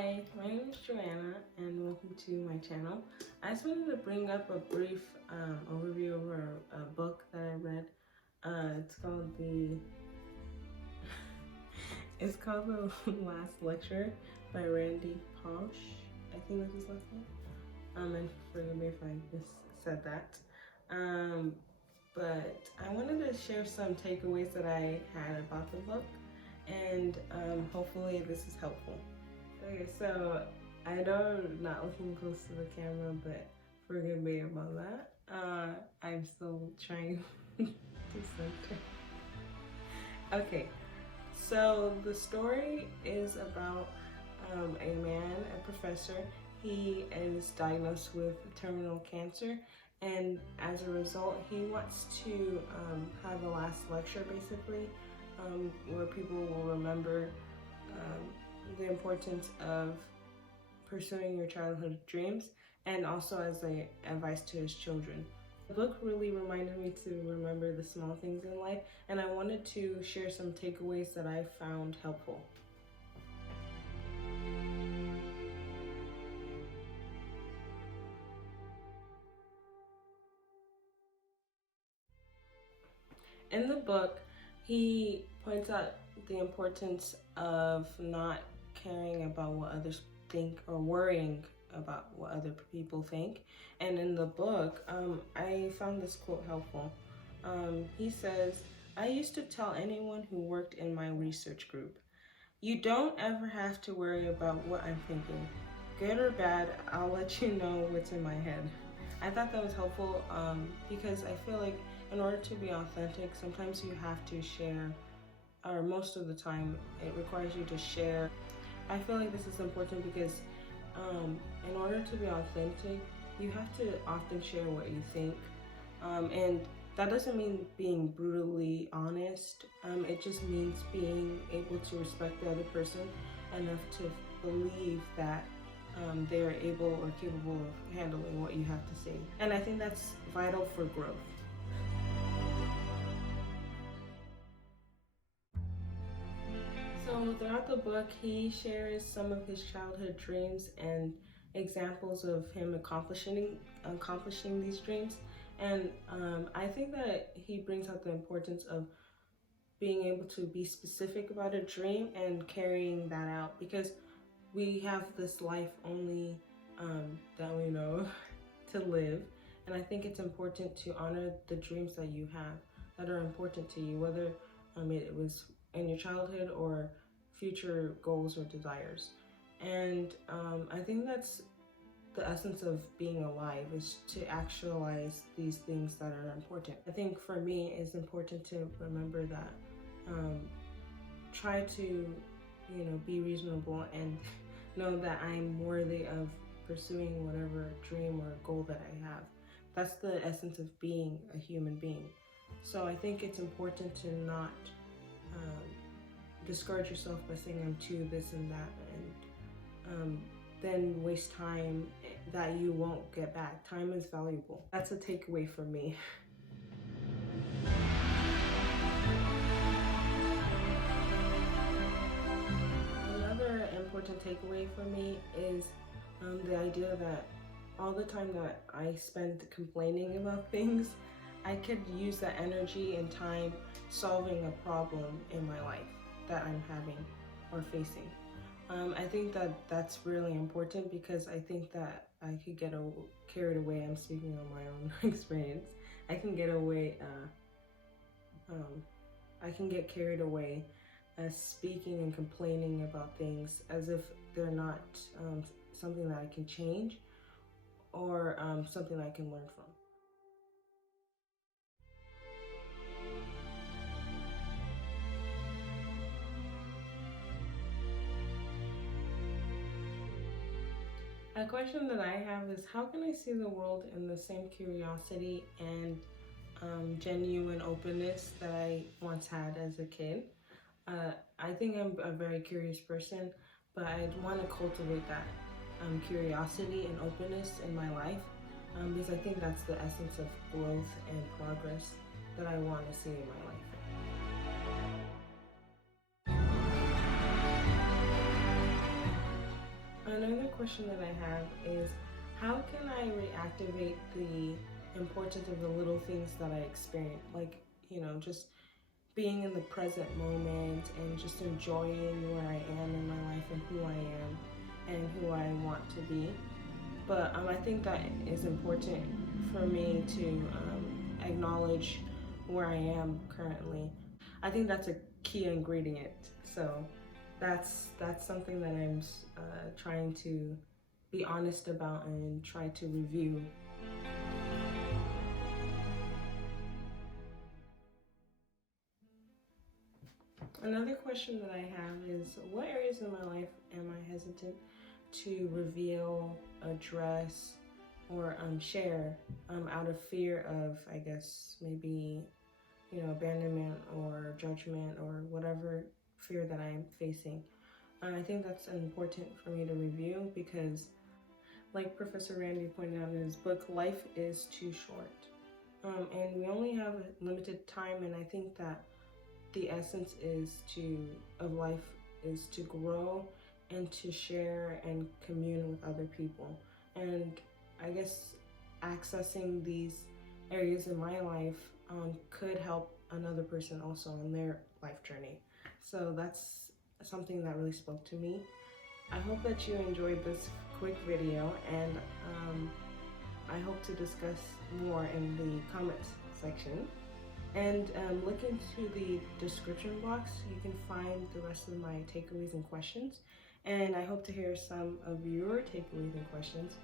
Hi, my name is Joanna and welcome to my channel. I just wanted to bring up a brief overview of a book that I read. It's called it's called The Last Lecture by Randy Pausch. I think that's his last name. And forgive me if I said that. But I wanted to share some takeaways that I had about the book, and hopefully this is helpful. Okay, so I know I'm not looking close to the camera, but forgive me about that. I'm still trying to center. Okay, so the story is about a man, a professor. He is diagnosed with terminal cancer, and as a result, he wants to have a last lecture, basically, where people will remember the importance of pursuing your childhood dreams, and also as an advice to his children. The book really reminded me to remember the small things in life, and I wanted to share some takeaways that I found helpful. In the book, he points out the importance of not caring about what others think or worrying about what other people think. And in the book, I found this quote helpful. He says, "I used to tell anyone who worked in my research group, you don't ever have to worry about what I'm thinking. Good or bad, I'll let you know what's in my head." I thought that was helpful because I feel like in order to be authentic, sometimes you have to share, or most of the time, it requires you to share. I feel like this is important because in order to be authentic, you have to often share what you think. And that doesn't mean being brutally honest. It just means being able to respect the other person enough to believe that they are able or capable of handling what you have to say. And I think that's vital for growth. So throughout the book, he shares some of his childhood dreams and examples of him accomplishing these dreams. And I think that he brings out the importance of being able to be specific about a dream and carrying that out, because we have this life only that we know to live. And I think it's important to honor the dreams that you have that are important to you, whether it was in your childhood or future goals or desires. And I think that's the essence of being alive, is to actualize these things that are important. I think for me, it's important to remember that try to, be reasonable and know that I'm worthy of pursuing whatever dream or goal that I have. That's the essence of being a human being. So I think it's important to not discourage yourself by saying I'm too this and that, and then waste time that you won't get back. Time is valuable. That's a takeaway for me. Another important takeaway for me is the idea that all the time that I spend complaining about things, I could use that energy and time solving a problem in my life that I'm having or facing. I think that that's really important because I think that I could get carried away. I'm speaking on my own experience. I can get carried away speaking and complaining about things as if they're not something that I can change or something I can learn from. A question that I have is, how can I see the world in the same curiosity and genuine openness that I once had as a kid? I think I'm a very curious person, but I want to cultivate that curiosity and openness in my life because I think that's the essence of growth and progress that I want to see in my life. question that I have is, how can I reactivate the importance of the little things that I experience? Like, just being in the present moment and just enjoying where I am in my life and who I am and who I want to be. But I think that is important for me to acknowledge where I am currently. I think that's a key ingredient. So that's something that I'm trying to be honest about and try to review. Another question that I have is, what areas in my life am I hesitant to reveal, address, or share out of fear of, I guess, maybe, abandonment or judgment or whatever fear that I'm facing. I think that's important for me to review because, like Professor Randy pointed out in his book, life is too short. And we only have a limited time, and I think that the essence of life is to grow and to share and commune with other people. And I guess accessing these areas in my life could help another person also on their life journey. So that's something that really spoke to me. I hope that you enjoyed this quick video, and I hope to discuss more in the comments section. And look into the description box. You can find the rest of my takeaways and questions. And I hope to hear some of your takeaways and questions.